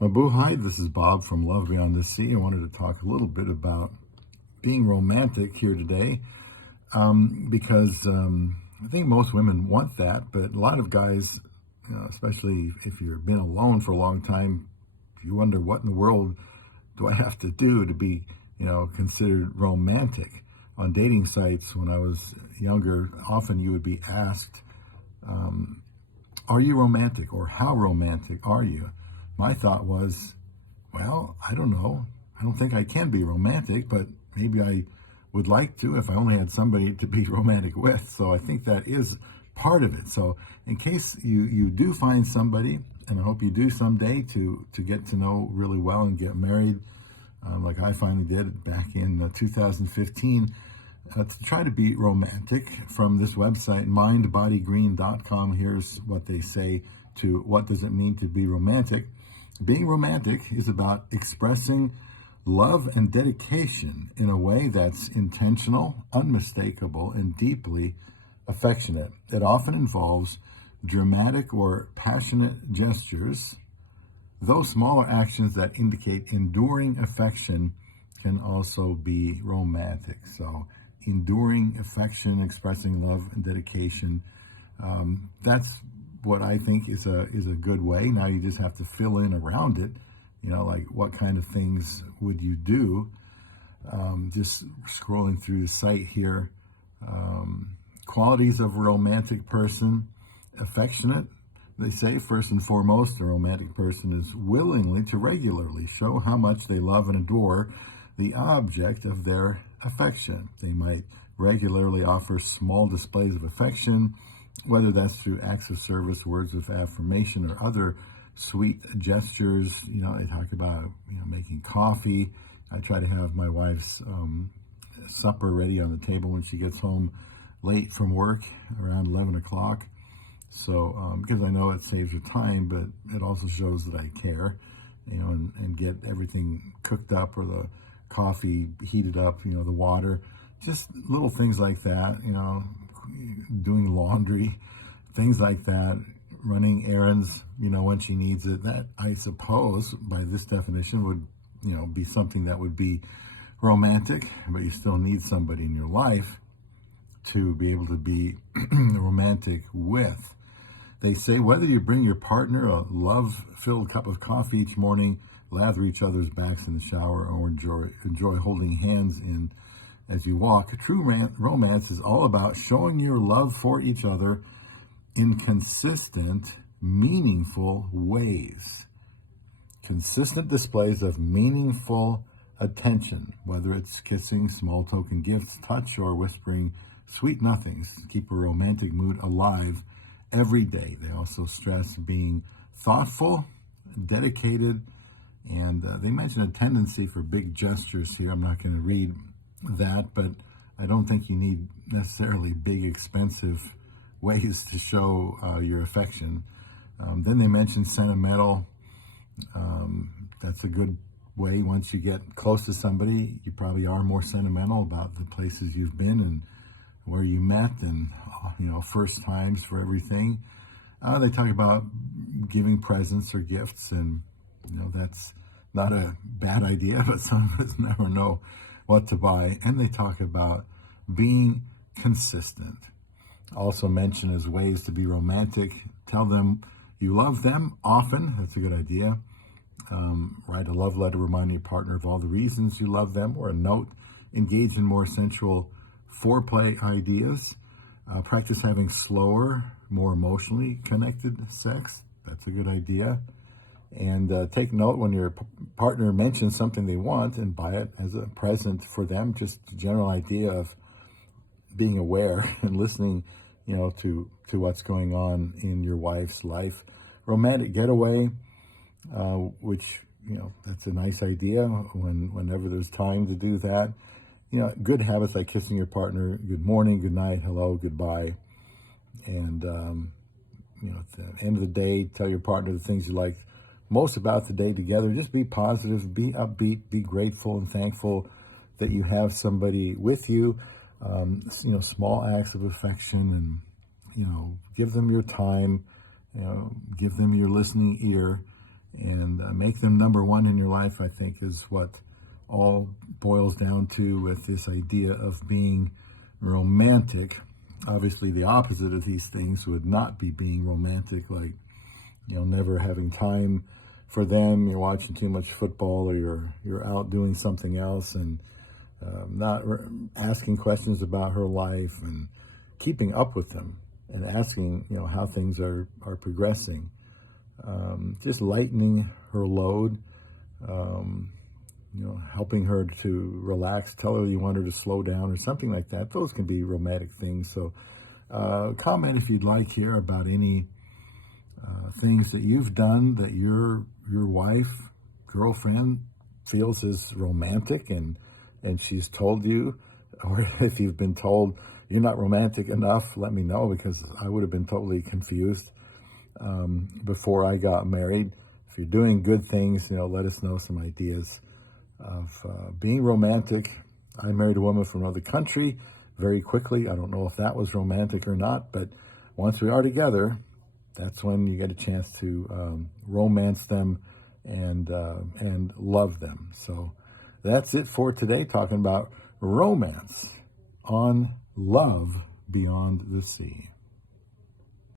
Mabu, hi, this is Bob from Love Beyond the Sea. I wanted to talk a little bit about being romantic here today because I think most women want that, but a lot of guys, especially if you've been alone for a long time, you wonder what in the world do I have to do to be, considered romantic. On dating sites when I was younger, often you would be asked, are you romantic or how romantic are you? My thought was, well, I don't know. I don't think I can be romantic, but maybe I would like to if I only had somebody to be romantic with. So I think that is part of it. So in case you do find somebody, and I hope you do someday to get to know really well and get married, like I finally did back in 2015, to try to be romantic. From this website, mindbodygreen.com, here's what they say to what does it mean to be romantic. Being romantic is about expressing love and dedication in a way that's intentional, unmistakable, and deeply affectionate. It often involves dramatic or passionate gestures. Those smaller actions that indicate enduring affection can also be romantic. So, enduring affection, expressing love and dedication, that's what I think is a good way. Now you just have to fill in around it. Like what kind of things would you do? Just scrolling through the site here. Qualities of a romantic person: affectionate. They say first and foremost, a romantic person is willingly to regularly show how much they love and adore the object of their affection. They might regularly offer small displays of affection, whether that's through acts of service, words of affirmation, or other sweet gestures. They talk about, making coffee. I try to have my wife's supper ready on the table when she gets home late from work around 11 o'clock. So, because I know it saves her time, but it also shows that I care, and get everything cooked up, or the coffee heated up, the water, just little things like that, doing laundry, things like that, running errands, when she needs it. That, I suppose, by this definition would, be something that would be romantic, but you still need somebody in your life to be able to be romantic with. They say whether you bring your partner a love-filled cup of coffee each morning, lather each other's backs in the shower, or enjoy holding hands in as you walk, true romance is all about showing your love for each other in consistent, meaningful ways. Consistent displays of meaningful attention, whether it's kissing, small token gifts, touch, or whispering sweet nothings, keep a romantic mood alive every day. They also stress being thoughtful, dedicated, and they mention a tendency for big gestures here. I'm not going to read that, but I don't think you need necessarily big, expensive ways to show your affection. Then they mention sentimental. That's a good way. Once you get close to somebody, you probably are more sentimental about the places you've been and where you met, and first times for everything. They talk about giving presents or gifts, and that's not a bad idea, but some of us never know what to buy. And they talk about being consistent. Also mention as ways to be romantic: tell them you love them often. That's a good idea. Write a love letter reminding your partner of all the reasons you love them, or a note. Engage in more sensual foreplay ideas. Practice having slower, more emotionally connected sex. That's a good idea. And take note when your partner mentions something they want, and buy it as a present for them. Just a general idea of being aware and listening, to what's going on in your wife's life. Romantic getaway, which, that's a nice idea whenever there's time to do that. Good habits like kissing your partner, good morning, good night, hello, goodbye. And, at the end of the day, tell your partner the things you like most about the day together. Just be positive, be upbeat, be grateful and thankful that you have somebody with you. Small acts of affection, and, give them your time, give them your listening ear, and make them number one in your life, I think, is what all boils down to with this idea of being romantic. Obviously, the opposite of these things would not be being romantic, like, never having time for them. You're watching too much football, or you're out doing something else, and not asking questions about her life and keeping up with them and asking, how things are progressing. Just lightening her load, helping her to relax, tell her you want her to slow down or something like that. Those can be romantic things. So comment if you'd like here about any things that you've done that your wife, girlfriend feels is romantic, and she's told you, or if you've been told you're not romantic enough, let me know, because I would have been totally confused before I got married. If you're doing good things, let us know some ideas of being romantic. I married a woman from another country very quickly. I don't know if that was romantic or not, but once we are together, that's when you get a chance to romance them and love them. So that's it for today, talking about romance on Love Beyond the Sea.